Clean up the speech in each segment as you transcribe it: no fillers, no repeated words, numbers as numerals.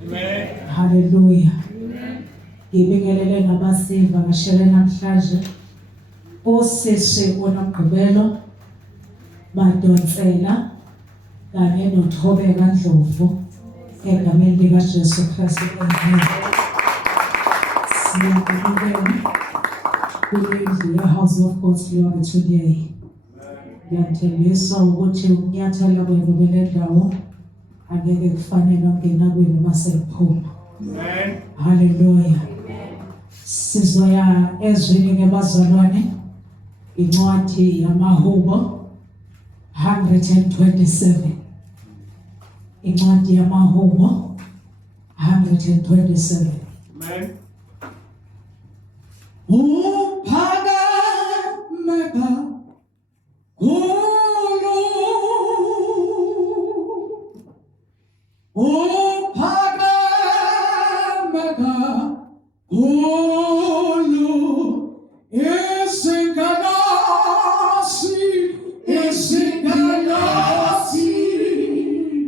Amen. Hallelujah. Ngibingelele nabasiva ngashele namhlanje osisi uNomgqibelo badonsela kanye noThobeka Ndlovu egameni lika Jesu Kristu. Siyabonga kulendlu House of God's Glory today. Ngiyathembisa ukuthi ukunyathela kwenu kule ndawo angeke kufanele ungena kwenu masekuphuma. Amen. Hallelujah. Sizoya ezwini ngebazalwane incwadi yamaHubo 127. Incwadi yamaHubo 127. Amen. Uphakameka kulo uphakameka kulo isingalasi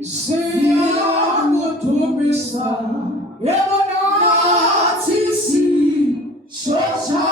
siyakuthumisa yebona thisi shoshana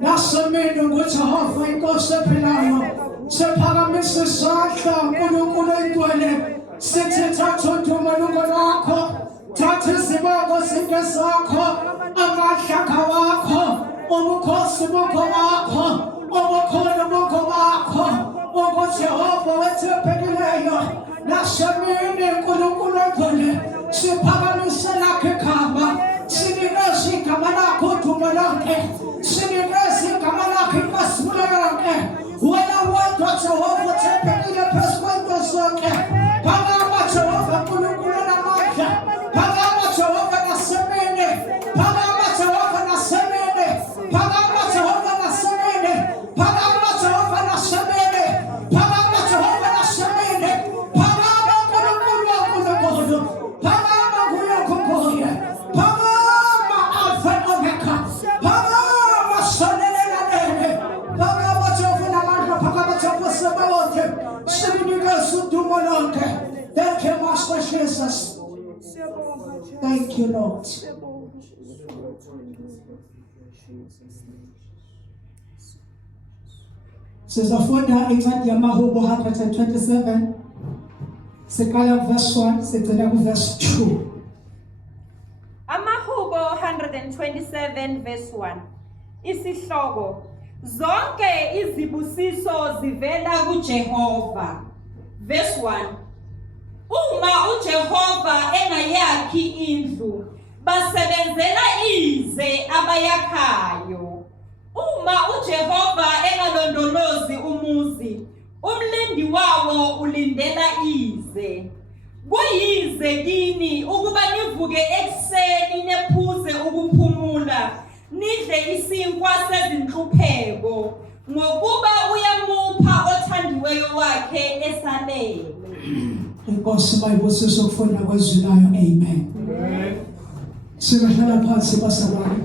nasemini nguJehova inkosi ephilayo siphakamise isandla uNkulunkulu oyingcwele sithi thatha udumo lwakho thatha izibongo zinto zakho amahlanga wakho ubukhosi bukho bakho ubukhulu bukho bakho uNguJehova wethembekileyo nasemini uNkulunkulu oyingcwele siphakamise lakhe igama sinikeza igama lakho udumo lonke sinikeza igama lakho inkosi yonke wena wedwa Jehova uthembekile phezu kwento zonke phakama Jehova uNkulunkulu namandla phakama Jehova nasemini phakama Jehova nasemini phakama Jehova nasemini phakama Jehova nasemini phakama Jehova nasemini phakama uNkulunkulu waNkulunkulu phakama kuyo konke phakama Alpha and Omega phakama sonelelane phakama Jehova namandla phakama Jehova sebawonke sinikeza udumo lonke. Thank you, Master Jesus. Thank you, Lord. Sizofunda incwadi yamaHubo 127 siqala verse 1 sigcina verse 2. AmaHubo 127 7 verse 1. Isihloko, zonke izibusiso zivela kuJehova. Verse 1. Uma uJehova engayakhi indlu, basebenzela ize abayakhayo. Uma uJehova engalondolozi umuzi, umlindi wawo ulindela ize. Kuyize kini ukuba nivuke ekuseni nephuze ukuphumula, nidle isinkwa sezinhlupheko, ngokuba uyamupha othandiweyo wakhe esalele. Inkosi mayibusise ukufunda kwezwi layo. Amen. Singahlala phansi basabani.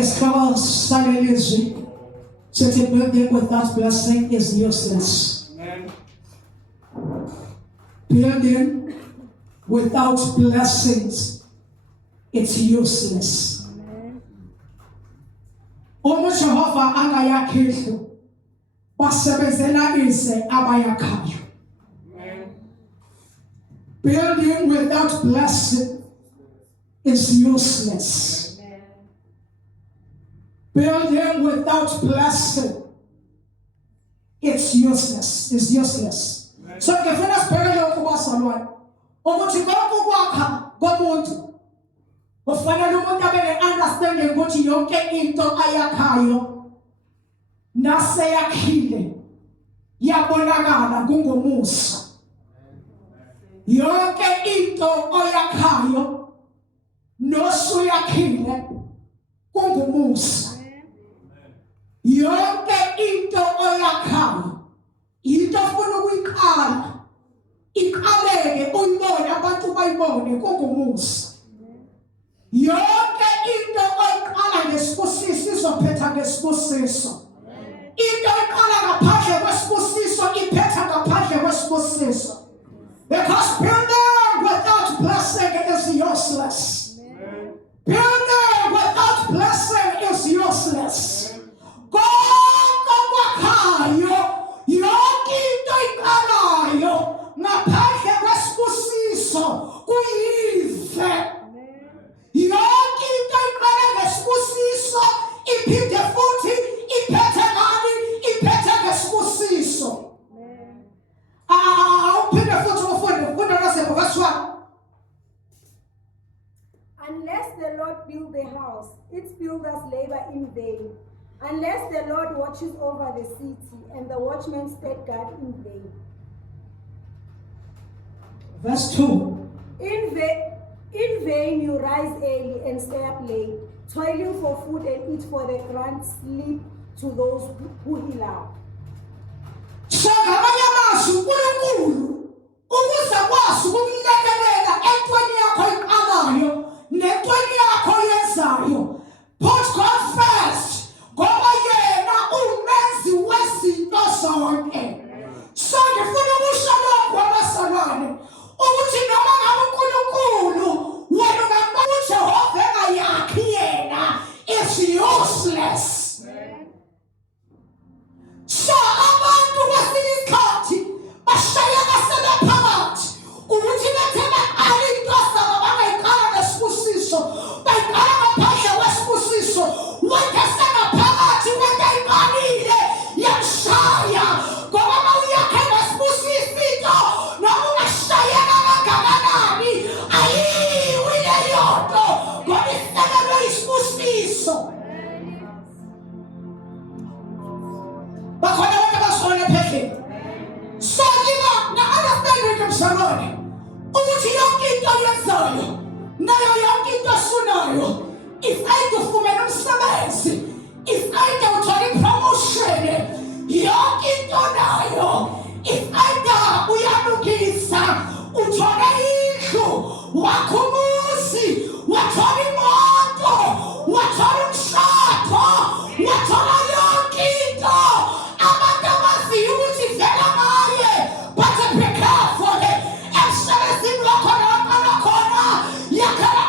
Isihloko salelizwi sithi building without blessing is useless. Building without blessings, it's useless. Uma Jehova angayakhi indlu, basebenzela ize abayakhayo. Building without blessing is useless. Building without blessing, it's useless. It's useless. So ngifuna sibhekele ukubazalwane ukuthi konke ukwakha komuntu kufanele umuntu abe ne-understanding ukuthi yonke into ayakhayo naseyakhile yabonakala kungomusa. Yonke into oyakhayo nosuyakhile kungumusa. Yonke into oyakhayo into ofuna ukuyikhala ikhaleke uyibone abantu bayibone kungumusa. Yonke into oyikhala ngesibusiso izophetha ngesibusiso. Into oyikhala ngaphandle kwesibusiso iphetha ngaphandle kwesibusiso. Because building without blessing is useless. Building without blessing is useless. Konke kwakhayo yonke into ikalayo ngaphandle kwesibusiso kuyize. Yonke into ikala ngesibusiso iphinde futhi iphethe ngani? Iphethe ngesibusiso. Uphinde futhi ufunde nase verse 1. Unless the Lord build the house, its builders labor in vain. Unless the Lord watches over the city, and the watchmen stand guard in vain. Verse 2. In vain you rise early and stay up late, toiling for food and eat for the grand sleep to those who he loves. So ngamanye amazwi uNkulunkulu ukuze kwazi ukumlekelela entweni yakho iqalayo nentweni yakho yenzayo. Put God first. Ngoba yena umenzi wezinto zonke. So ngifuna ukusho lokho abasalwane ukuthi noma ngabe uNkulunkulu wena ungambona uJehova engayakhi yena is useless. So abantu kwesinye isikhathi bashayeka sebephakathi ukuthi bethe baqala into zabo bangayikhala ngesibusiso bayikhala ngaphandle kwesibusiso. Wonke sebephakathi wonke iqalile yamshaya ngoba mawuyakhe ngesibusiso into noma ungashayeka kangakanani ayiwi leyo nto ngoba isekelwe isibusiso. Bakhona abantu abasona phezulu. So na-understanding emhlabeni ukuthi yonke into oyenzayo nayo yonke into osunayo is either ufumene umsebenzi, is either uthola ipromotion, yonke into nayo is either uyalungisa, uthola indlu, wakha umuzi, wathola imoto, wathola umshado, wathola yonke into. Abantu abaziyo ukuthi vela ngaye but be careful emsebenzini wakho naqala khona yakhala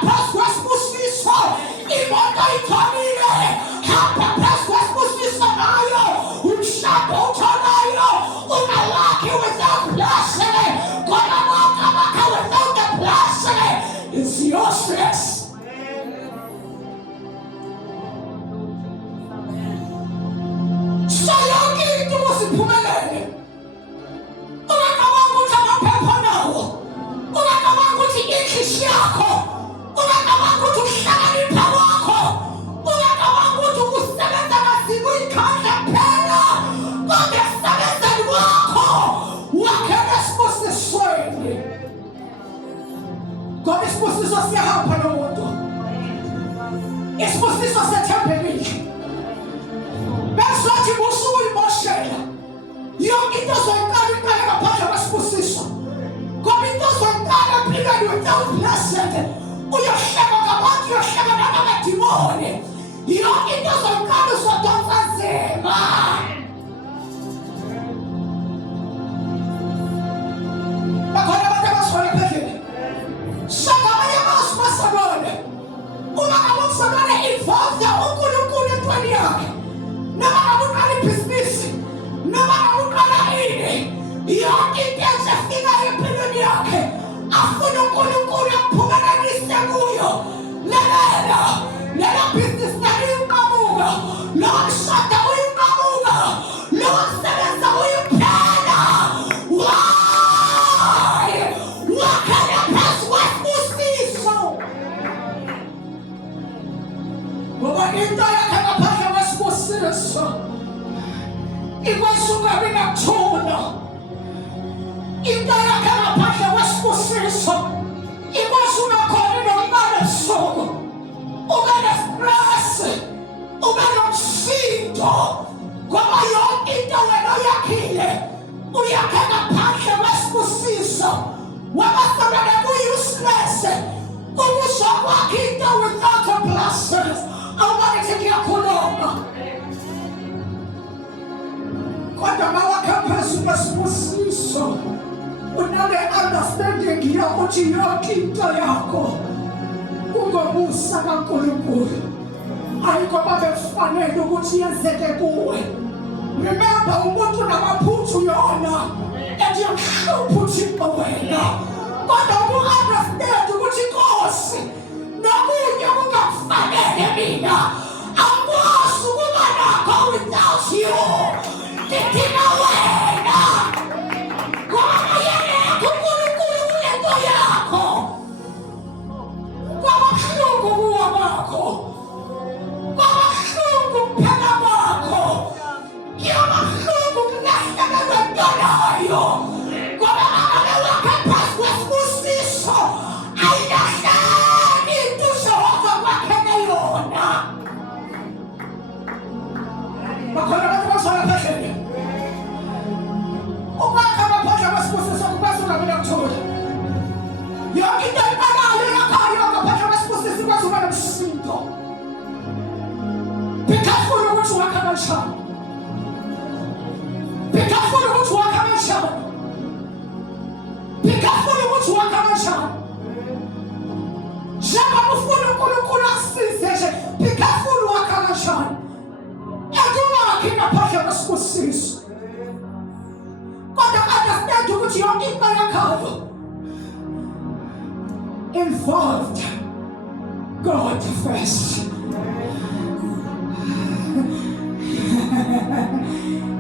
isibusiso siyahamba nomuntu. Isibusiso sethembekile. Besothi busuku imoshela. Yonke into zoyiqala iqale ngaphandle kwesibusiso. Ngoba into zoyiqala empilweni without blessing. Uyohleka ngabantu, uyohleka nangamadimoni. Yonke into zoyiqala uzodonsa nzima. Bakhona abantu abasole phezulu. Shakabanye abasibasabone. Uma ngabe involved uNkulunkulu entweni yakhe. Noma ngabe uqala ibhizinisi. Noma ngabe uqala ini. Yonke into efikayo empilweni yakhe. Afuna uNkulunkulu akuphumelanise kuyo. Lela business uyinqamuka. Lo mshado uyinqamuka. Lo msebenzi uyiphela. Wakhela phezu kwesibusiso. Ngoba into yakhe ngaphandle kwesibusiso ikwazi ungabi nakuthula. Into yakhe ngaphandle kwesibusiso ikwazi ungakhoni nokuqala ebusuku. Ube nestress, ube nomsindo. Ngoba yonke into wena uyakhile uyakhe ngaphandle kwesibusiso. Wabasebenza ku-useless. Ubuso kwakhe into without a blessing. Awubani ukuthi ngiyakhuluma. Kodwa mawakhe phezu kwesibusiso unale understanding yokuthi yonke into yakho kungomusa kaNkulunkulu. Ayikho babefanele ukuthi yenzeke kuwe. Remember umuntu namaphuthu yona ediyamhlupha uThixo wena. Kodwa uku-understand ukuthi Nkosi nokunye kungakufanele mina. Angikwazi ukuba nakho without you. Ngidinga wena. Ngoba yena uNkulunkulu kunento yakho. Kwababuhlungu kuwa kwakho. Kwababuhlungu kuphela kwakho. Kuyababuhlungu kulahlekelwa ntolayo. Ngoba ngabe wakhe phezu kwesibusiso ayilahleki into uJehova kwakhele yona. Bakhona abantu bazola phezulu. Ukwakha ngaphandle kwesibusiso kukwazi ungabi nakuthula. Yonke into eqalayo yakhayo ngaphandle kwesibusiso ikwazi ukuba nomsindo. Be careful ukuthi wakha kanjani. Be careful ukuthi wakha kanjani. Be careful ukuthi wakha kanjani. Njengoba ufuna uNkulunkulu akusize nje, be careful wakha kanjani. Akungakhi ngaphandle kwesibusiso. Kodwa understand ukuthi yonke into yakhayo involved God first.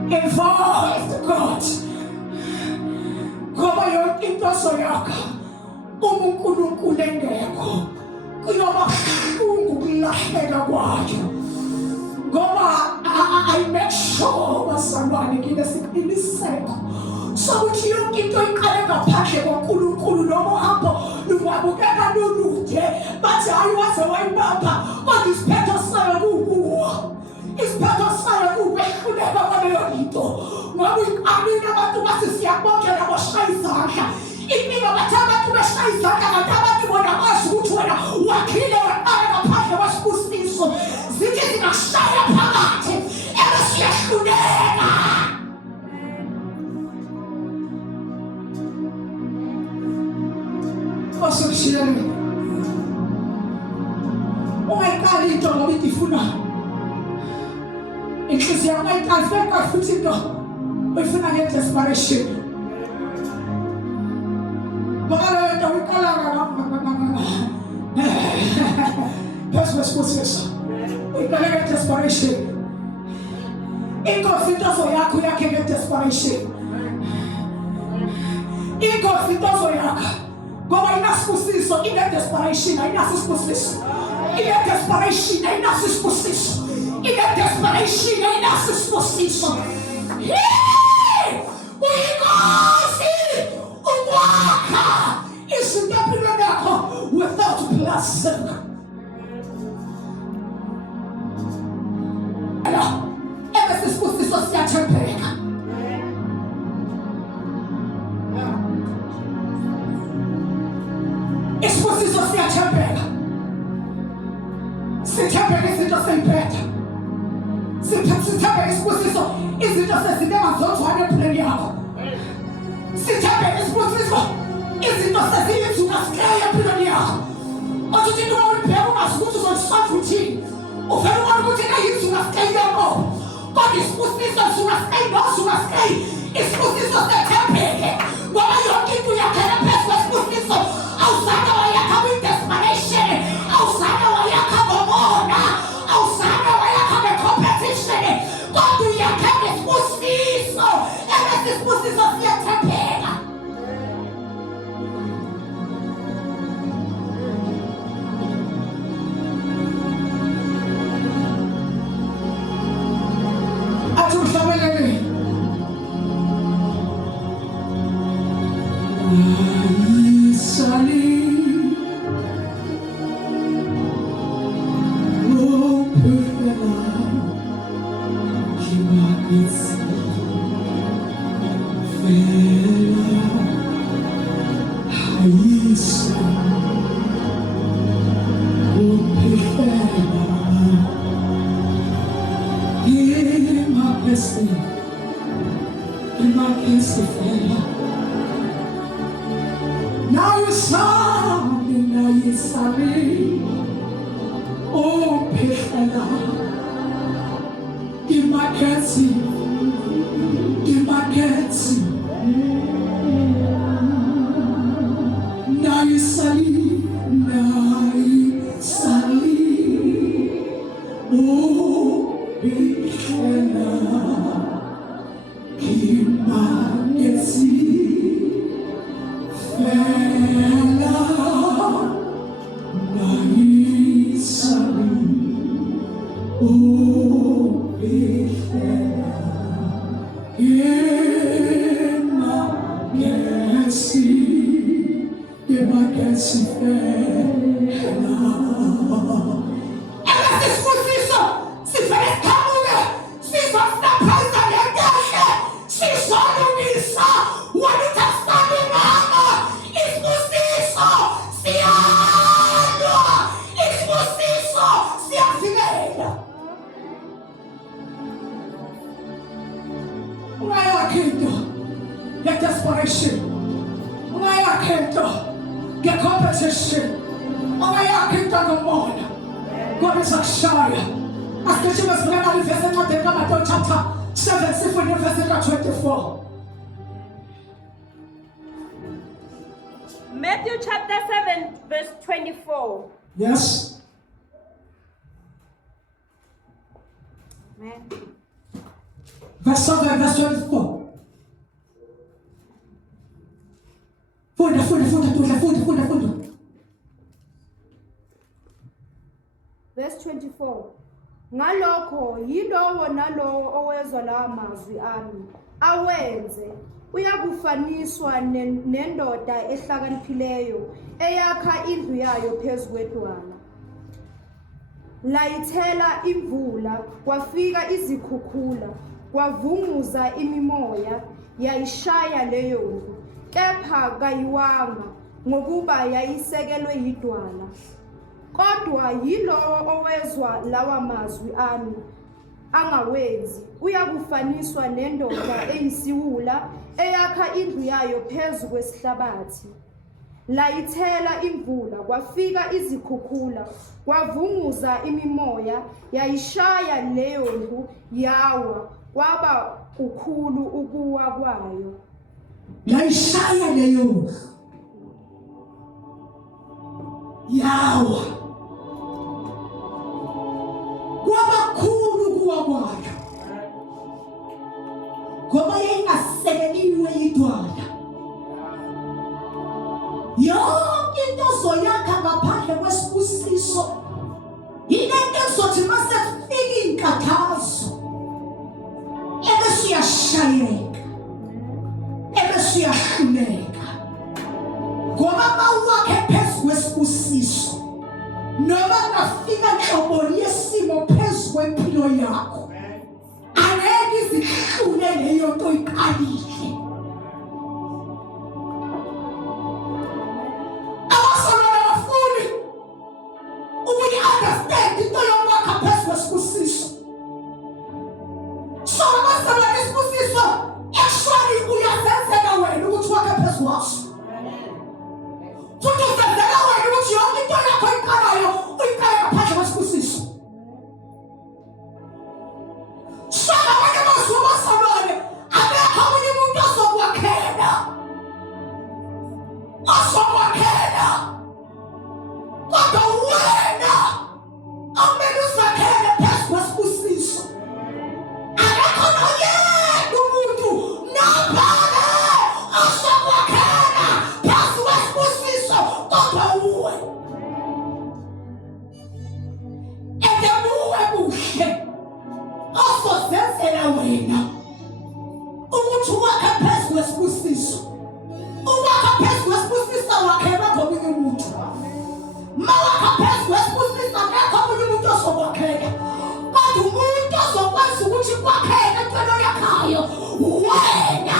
Involved God. Ngoba yonke into soyakha uNkulunkulu engekho kuyoba buhlungu ukulahleka kwayo. Ngoba I make sure basalwane nginesiqiniseko sokuthi yonke into iqale ngaphandle kwaNkulunkulu. Noma uhambo lungabukeka lulude bathi hayi waze wayibamba, kodwa isiphetho sayo kukuwa. Isiphetho sayo kuwehluleka kwaleyo nto. Ngoba amina abantu bathi siyabongela boshaya izandla. Impilo bathi abantu beshaya izandla kanti abantu bona bazi ukuthi wena wakhile waqala ngaphandle kwesibusiso. Zithi zingashaya phakathi ebesiyahluleka. Osokushiyana ungayiqali into ngoba idifuna inhliziyo yakho ayiqali feka futhi into uyifuna nge-desperation. Ngoba leyo nto uyiqala phezu kwesibusiso uyiqale nge-desperation. Inkosi intozo yakho yakhe nge-desperation. Inkosi intozo yakho ngoba inasibusiso ine-desperation ayinaso isibusiso. Ine-desperation ayinaso isibusiso. Ine-desperation ayinaso isibusiso. Uyinkosi ukwakha izinto empilweni yakho without blessing. Ebesisibusiso siyathembeka. Isibusiso siyathembeka. Sithembeka izinto seyiphetha. Sithembeka isibusiso izinto sezibeka zonzwana empilweni yakho. Sithembeka isibusiso izinto seziyinzuka sikeya empilweni yakho. Othi into olibheka ungazi ukuthi uzoyisolve uthini. Uvela ubona ukuthi ayinzuka sikeya yakho. Kodwa isibusiso zuka sikeya nozuka sikeya. Isibusiso sethembeke. Ngoba yonke into yakhela phezu kwesibusiso. Awuzange wayakha with-desperation. Awuzange wayakha ngomona. Awuzange wayakha nge-competition. Kodwa uyakha ngesibusiso. Ebese isibusiso siyathembeka. Athi uhlabelele. Now you sorry, now you sorry. Oh, Pefela, imaketsi, imaketsi. Now you sorry, now you sorry. Oh, Pefela, imaketsi. Desperation. Get competition. God is a shire. As the children of God verse chapter 7, verse 24. Matthew chapter 7, verse 24. Yes. Amen. Verse 7, verse 24. Funda. Verse 24. Ngalokho yilowo nalowo owezwa la mazwi ami awenze uyakufaniswa nendoda ehlakaniphileyo eyakha indlu yayo phezu kwedwala. Layithela imvula, kwafika izikhukhula, kwavunguza imimoya, yayishaya leyo ndlu, kepha kayiwanga ngokuba yayisekelwe yidwala. Kodwa yilowo owezwa lawa mazwi ami angawenzi uyakufaniswa nendoda eyisiwula eyakha indlu yayo phezu kwesihlabathi. Layithela imvula, kwafika izikhukhula, kwavunguza imimoya, yayishaya leyo ndlu, yawa, kwaba kukhulu ukuwa kwayo. Yayishaya leyo ndlu, yawa, kwabakhulu ukuwa kwayo, ngoba yayingasekeliwe yidwala. Yonke into ozoyakha ngaphandle kwesibusiso yilento ezothi masefika inkathazo ebese uyashayeka, ebese uyahluleka, ngoba mawakhe phezu kwesibusiso yakho angeke izihlule leyo nto iqalile. Abasolwana bafuni ukuyi-understand into yokwakha phezu kwesibusiso. So abasolwana isibusiso actually uyazenzela wena ukuthi wakhe phezu kwaso. Futhi uzenzela wena ukuthi yonke into yakho iqalayo uyiqale ngaphandle kwesibusiso. So abanye abasolwane abekho omunye umuntu ozokwakhela. Kodwa wena awumele uzakhele phezu kwesibusiso. Akekho noyedwa umuntu nobani ozokwakhela phezu kwesibusiso kodwa uwe. Edemuwe buhle ozozenzela wena ukuthi wakhe phezu kwesibusiso. Uwakha phezu kwesibusiso wakhelwa ngomunye umuntu. Mawakha phezu kwesibusiso akekho omunye umuntu ozokwakhela. Kodwa umuntu ozokwazi ukuthi kwakhele into yakhayo wena.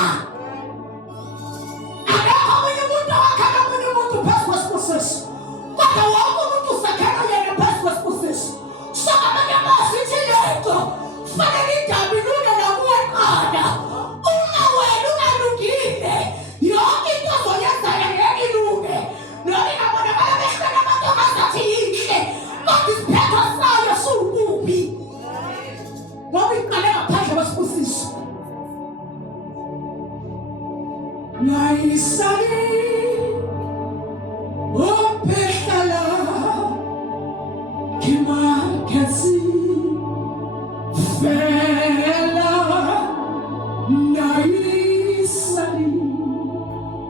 Akekho omunye umuntu owakhela omunye umuntu phezu kwesibusiso. Kodwa wonke umuntu uzakhela yena phezu kwesibusiso. So abanye abasithi lento fanele indaba ilunge nakuwe qala. Uma wena ungalungile yonke into ozoyenza ngeke ilunge. Noma ingabonakala behlala abantu abazathi yinhle kodwa isiphetho sayo siwububi. Ngoba iqale ngaphandle kwesibusiso. Nayisali ophehlala kimakesi fela nayisali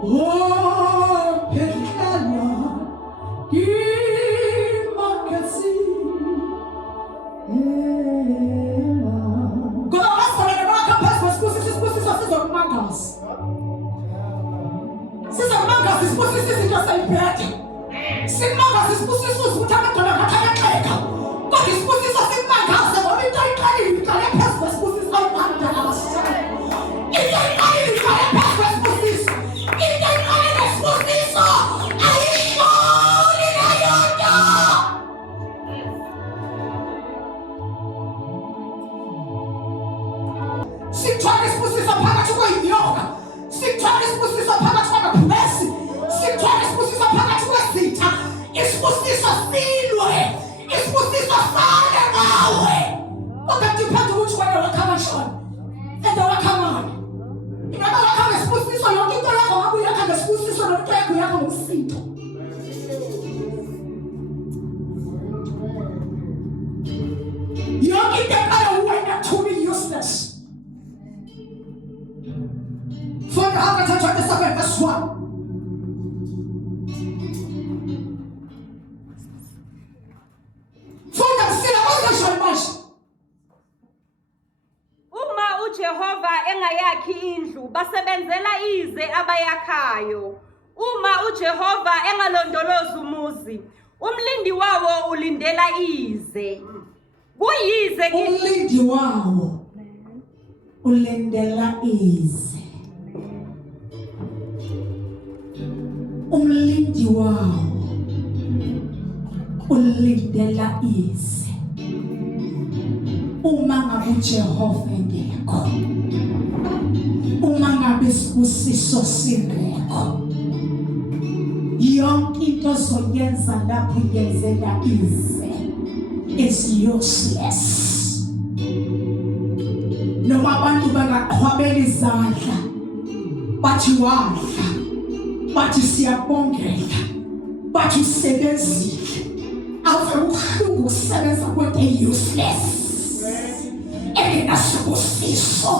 ophehlala kimakesi ngoba basolana bakha phezu kwesibusiso. Isibusiso sizokumangaza. Sizokumangaza isibusiso izinto sayiphethe. Simangaza isibusiso ukuthi abantwana bakhayaxeka. Kodwa isibusiso simangaza ngoba into iqalile iqale phezu kwesibusiso abantwana abasisana. Into iqalile iqale phezu kwesibusiso. Into iqalile nesibusiso ayihloli leyo nto. Sithwala isibusiso phakathi kweyinyoka. Sithwala isibusiso phakathi kwamaphumesi. Sithwala isibusiso phakathi kwezitha. Isibusiso silwe. Isibusiso sale ngawe. Kodwa depende ukuthi wena wakha kanjani. And wakha ngani. Ingabe wakha ngesibusiso yonke into yakho ngabe uyakha ngesibusiso noma into yakho yakho ngomsindo. Yonke into eqala wena to be useless. For Haggai chapter 7 verse 1. Funda msila wazashona manje. Uma uJehova engayakhi indlu basebenzela ize abayakhayo. Uma uJehova engalondoloza umuzi umlindi wawo ulindela ize. Kuyize Umlindi wawo ulindela ize. Umlindi wawo ulindela ize. Uma ngabe uJehova engekho, uma ngabe isibusiso singekho, yonke into ozoyenza lapho uyenzela ize is useless. Noma abantu bangaqhwabela izandla bathi wadla, bathi siyabongela, bathi usebenzile, awuvele ubuhlungu ukusebenza kwento useless engenasibusiso.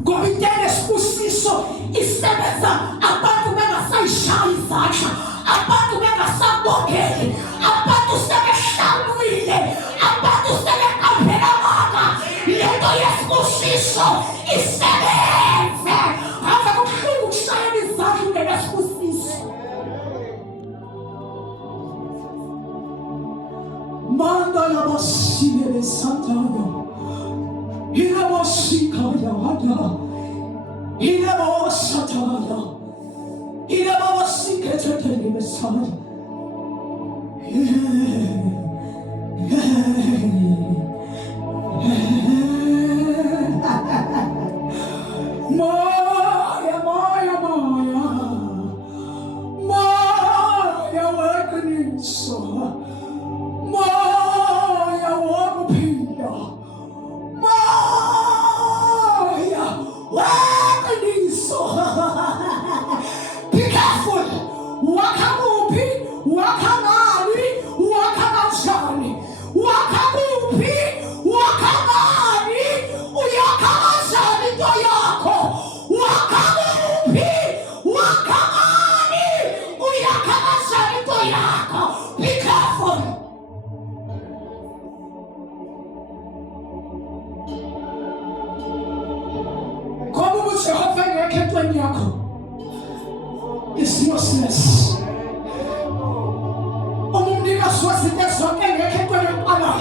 Ngoba into enesibusiso isebenza abantu bengasayishaya izandla, abantu bengasabongeli, abantu sebehlawulile, abantu sebeqaphela amanga. Lento yesibusiso isebenze. Awuvele ubuhlungu ukushayela izandla ungenasibusiso. Ibalabasile besantana. Ilabasikaya wada. Ilabasatana. Ilabasiketeni besantana. Maya, Maya, Maya. Maya, Wakanisa. Maya, Wakapinda. Maya, Wakanisa. Be careful. Wakamupi, wakamani, wakamachani. Wakamupi, wakamani, uyakamachani to yako. Wakamupi, wakamani, uyakamachani to yako. Be careful. Como você vai que tu é yako? It's useless. Umumdika swasite soke ngeke kwele mpala.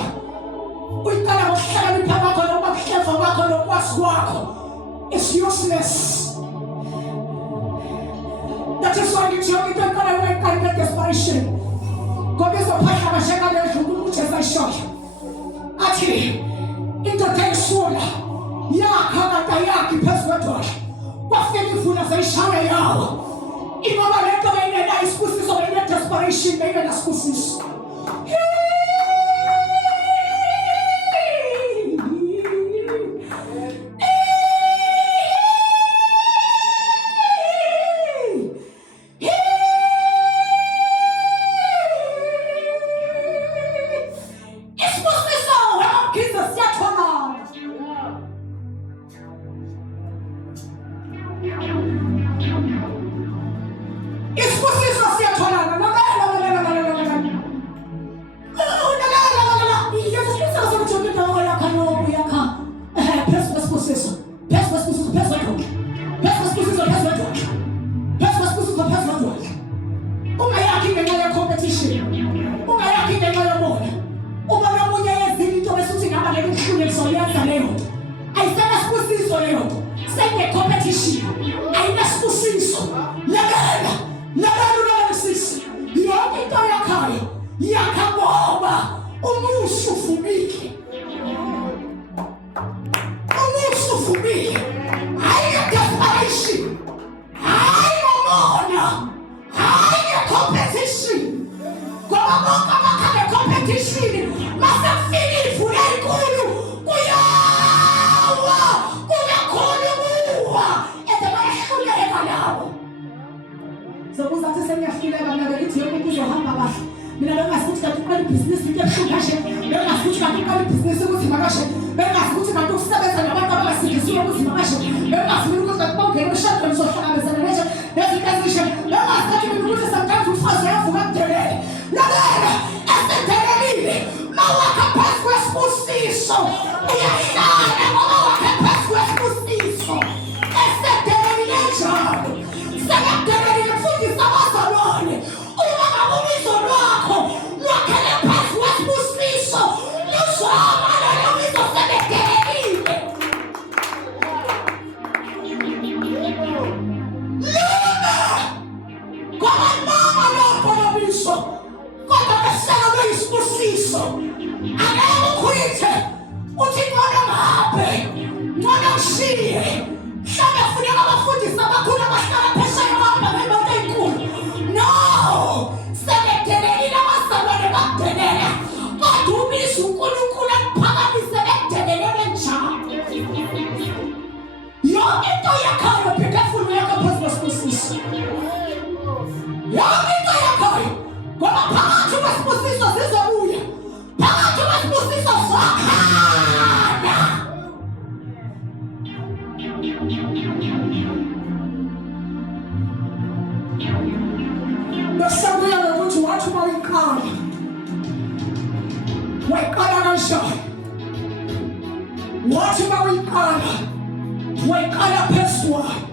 Uitala mkala mipama kono mkhefa wako no kwasu wako. It's useless. That is why you tell me to call away and get desperation. Kobezo pasha mashaka ya shungu mcheza shoki. Ati, into sola. Ya kama tayaki peswatwa. Wafeni funa za ishara yao. Imama leto wene na iskusi so wene desperation wene na iskusi. Whatever we call, we call a peswa.